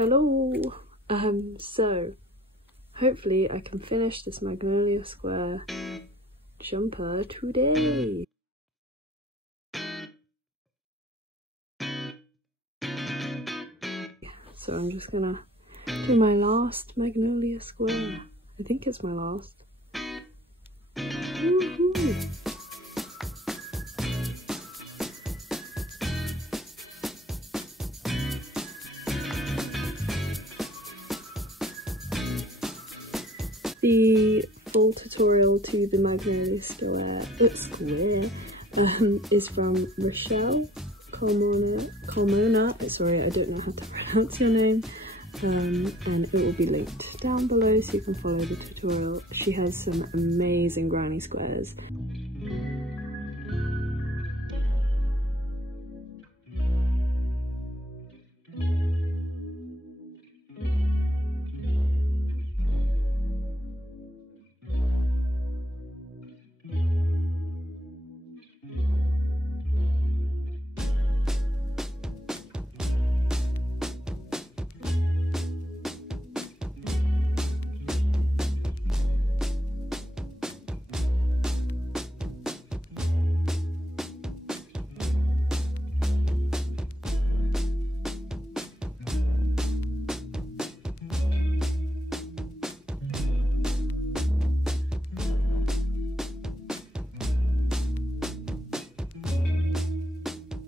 Hello! So hopefully I can finish this magnolia square jumper today. So I'm just gonna do my last magnolia square. I think it's my last. Woohoo! The full tutorial to the magnolia square is from Rachele Carmona. Sorry, I don't know how to pronounce your name. And it will be linked down below so you can follow the tutorial. She has some amazing granny squares.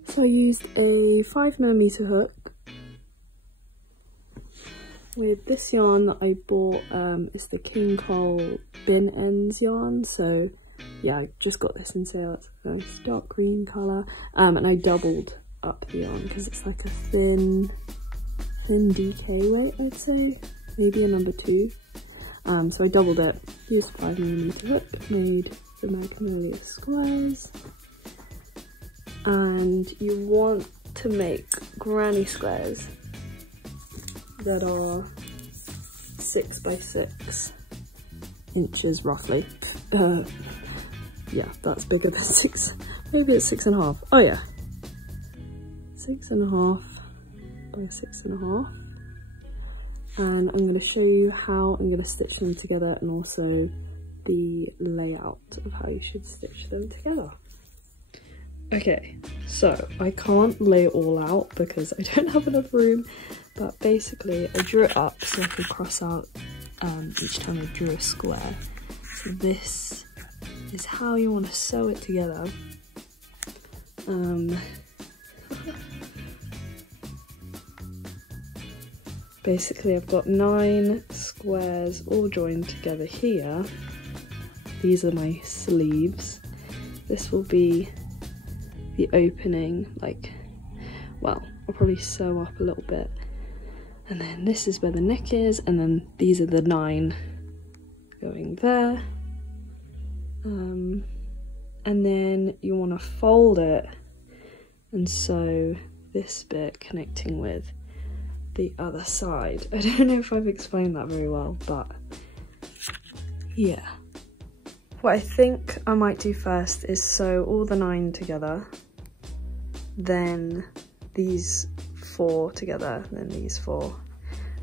So I used a 5mm hook with this yarn that I bought. It's the King Cole bin ends yarn. So yeah, I just got this in sale. It's a nice dark green colour, and I doubled up the yarn because it's like a thin DK weight, I'd say, maybe a number 2. So I doubled it, used 5mm hook, made the magnolia squares. And you want to make granny squares that are 6 by 6 inches roughly. Yeah, that's bigger than 6. Maybe it's 6.5. Oh yeah, 6.5 by 6.5. And I'm going to show you how I'm going to stitch them together, and also the layout of how you should stitch them together. Okay, so I can't lay it all out because I don't have enough room, but basically I drew it up so I could cross out each time I drew a square. So this is how you want to sew it together. Basically I've got 9 squares all joined together here. These are my sleeves. This will be the opening, like, well, I'll probably sew up a little bit, and then this is where the neck is, and then these are the 9 going there, and then you want to fold it and sew this bit connecting with the other side. I don't know if I've explained that very well, but yeah. What I think I might do first is sew all the 9 together, then these 4 together, then these 4,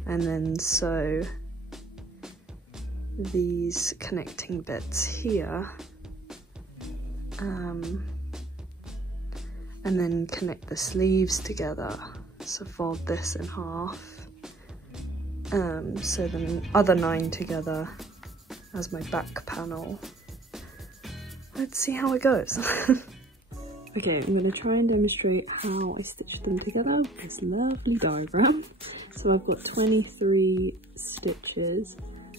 and then sew these connecting bits here, and then connect the sleeves together. So fold this in half, sew the other 9 together as my back panel. Let's see how it goes. Okay, I'm going to try and demonstrate how I stitched them together with this lovely diagram. So I've got 23 stitches,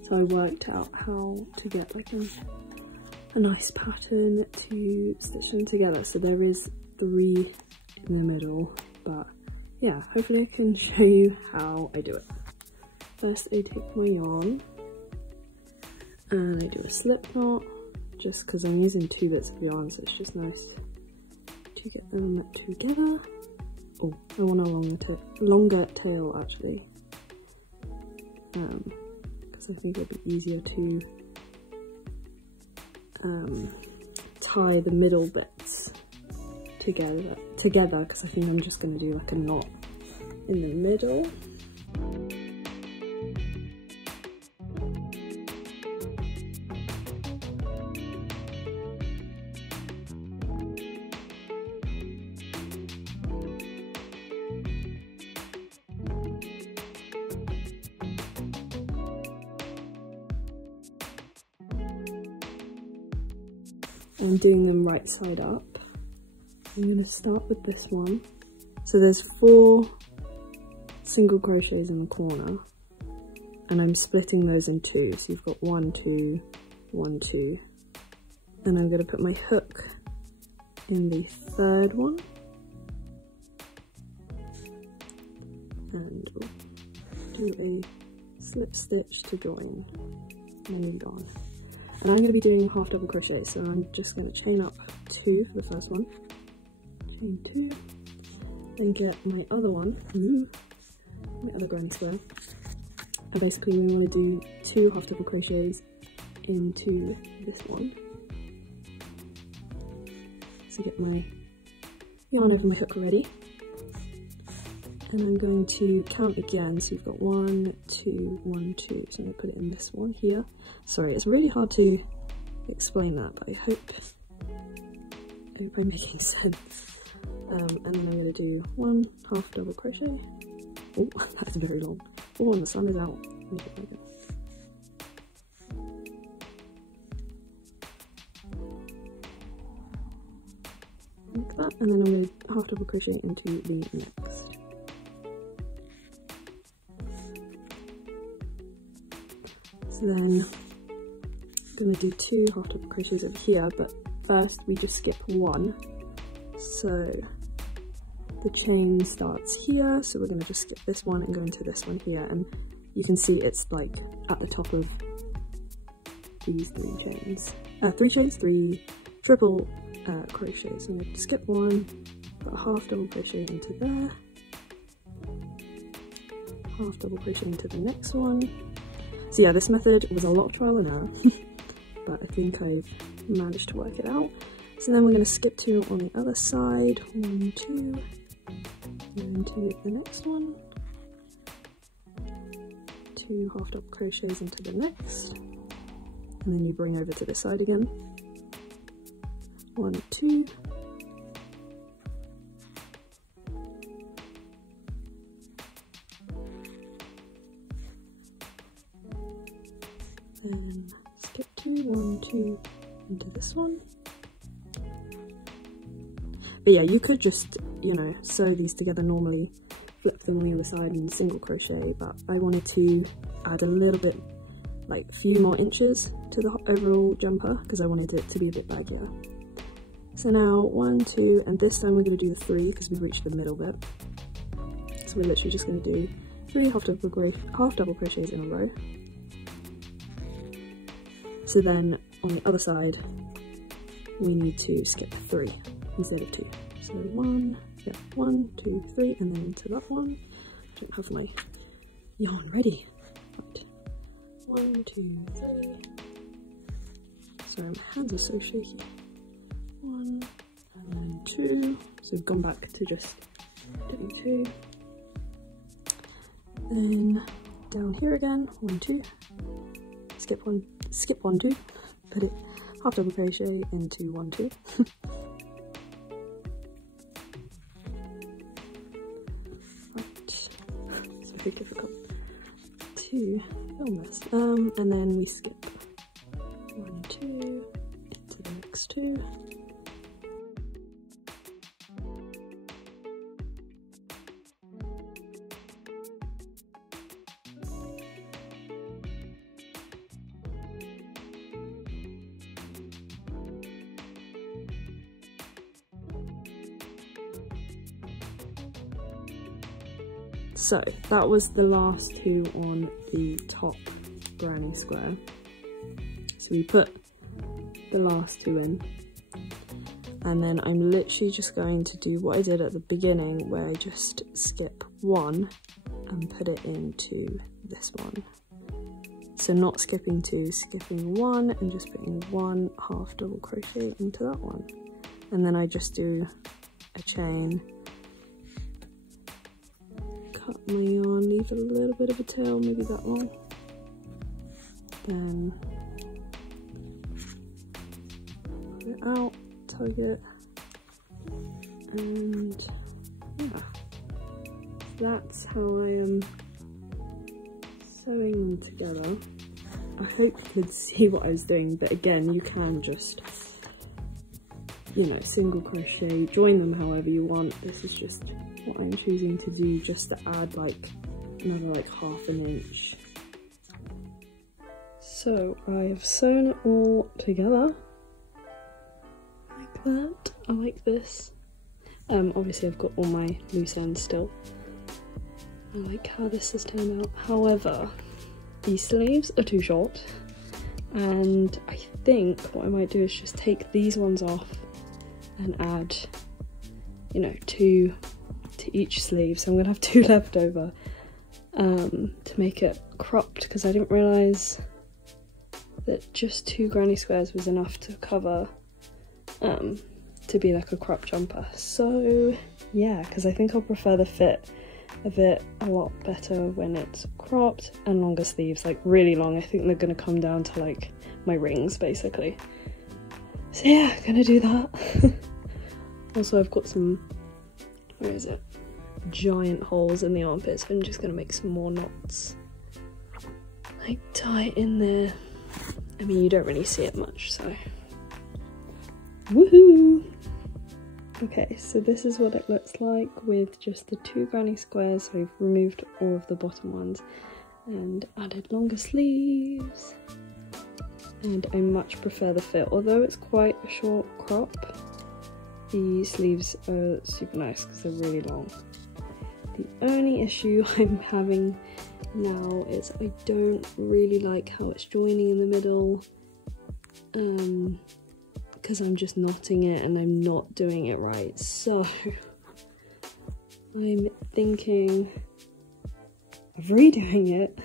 so I worked out how to get like a nice pattern to stitch them together. So there is 3 in the middle, but yeah, hopefully I can show you how I do it. First I take my yarn and I do a slip knot, just because I'm using 2 bits of yarn, so it's just nice to get them together. Oh, I want a longer tail actually, because I think it'd be easier to tie the middle bits together, because I think I'm just going to do like a knot in the middle. and doing them right side up. I'm going to start with this one. So there's 4 single crochets in the corner, and I'm splitting those in 2. So you've got 1, 2, 1, 2. And I'm going to put my hook in the 3rd one. And do a slip stitch to join, and move on. And I'm going to be doing half double crochet, so I'm just going to chain up 2 for the first one, chain 2, then get my other one, my other grand square. And basically we want to do 2 half double crochets into this one. So get my yarn over my hook already. And I'm going to count again, so we've got 1, 2, 1, 2, so I'm going to put it in this one here. Sorry, it's really hard to explain that, but I hope I'm making sense. And then I'm going to do 1 half double crochet. Oh, that's very long. Oh, and the sun is out. Like that, and then I'm going to half double crochet into the next. So then I'm going to do 2 half double crochets over here, but first we just skip 1. So the chain starts here, so we're going to just skip this one and go into this one here, and you can see it's like at the top of these 3 chains. 3 chains, 3 triple crochets. So I'm going to skip 1, put a half double crochet into there, half double crochet into the next one. So yeah, this method was a lot of trial and error, but I think I've managed to work it out. So then we're going to skip 2 on the other side, 1, 2, and 2 the next one, 2 half double crochets into the next, and then you bring over to this side again, 1, 2, then skip 2, 1, 2 into this one. But yeah, you could just, you know, sew these together normally, flip them on the other side and single crochet, but I wanted to add a little bit, like a few more inches to the overall jumper because I wanted it to be a bit baggier. So now 1, 2, and this time we're going to do the 3 because we've reached the middle bit. So we're literally just going to do 3 half double crochets in a row. So then on the other side we need to skip 3 instead of 2. So 1, 2, 3, and then into that one. I don't have my yarn ready. Right. 1, 2, 3. Sorry, my hands are so shaky. 1, and then 2. So we've gone back to just doing 2. Then down here again, 1, 2. Skip 1, 2. Put it half double crochet into 1, 2. Very difficult to film this. And then we skip 1, 2 to the next 2. So that was the last 2 on the top browning square. So we put the last 2 in, and then I'm literally just going to do what I did at the beginning where I just skip 1 and put it into this one. So not skipping 2, skipping 1 and just putting 1 half double crochet into that one. And then I just do a chain, cut my yarn, leave a little bit of a tail, maybe that long, then pull it out, tug it, and yeah, that's how I am sewing them together. I hope you could see what I was doing, but again, you can just you know, single crochet, join them however you want. This is just what I'm choosing to do, just to add like another like ½ inch. So I've sewn it all together like that. I like this. Obviously I've got all my loose ends still. I like how this has turned out. However, these sleeves are too short, and I think what I might do is just take these ones off and add, you know, 2 to each sleeve. So I'm gonna have 2 left over to make it cropped, because I didn't realise that just 2 granny squares was enough to cover to be like a crop jumper. So yeah, because I think I'll prefer the fit of it a lot better when it's cropped and longer sleeves, like really long. I think they're gonna come down to like my rings basically. So yeah, gonna do that. Also I've got some, where is it, giant holes in the armpits, so I'm just gonna make some more knots, like tie in there. I mean, you don't really see it much, so woohoo! Okay, so this is what it looks like with just the 2 granny squares. So I've removed all of the bottom ones and added longer sleeves, and I much prefer the fit. Although it's quite a short crop, the sleeves are super nice because they're really long. The only issue I'm having now is I don't really like how it's joining in the middle, because I'm just knotting it and I'm not doing it right. So I'm thinking of redoing it,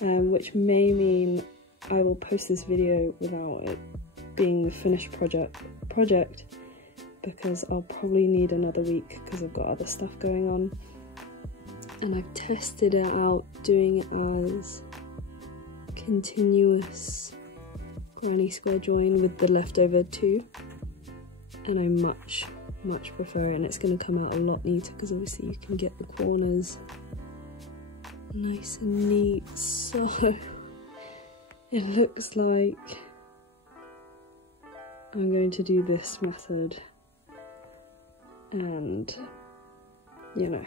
which may mean I will post this video without it being the finished project, because I'll probably need another week because I've got other stuff going on. And I've tested it out doing it as continuous granny square join with the leftover 2, and I much prefer it, and it's going to come out a lot neater because obviously you can get the corners nice and neat. So it looks like I'm going to do this method and, you know,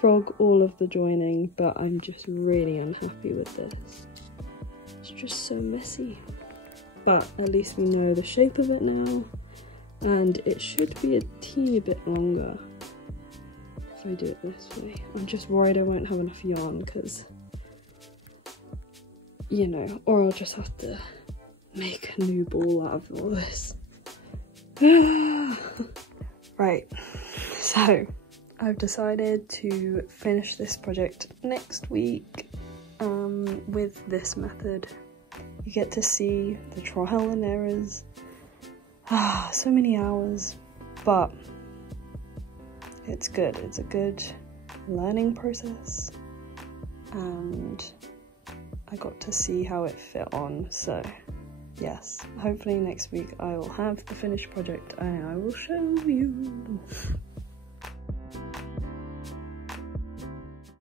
frog all of the joining, but I'm just really unhappy with this. It's just so messy. But at least we know the shape of it now, and it should be a teeny bit longer if I do it this way. I'm just worried I won't have enough yarn because, you know, or I'll just have to make a new ball out of all this. Right, so I've decided to finish this project next week with this method. You get to see the trial and errors. So many hours, but it's good. It's a good learning process, and I got to see how it fit on. So yes, hopefully next week I will have the finished project and I will show you.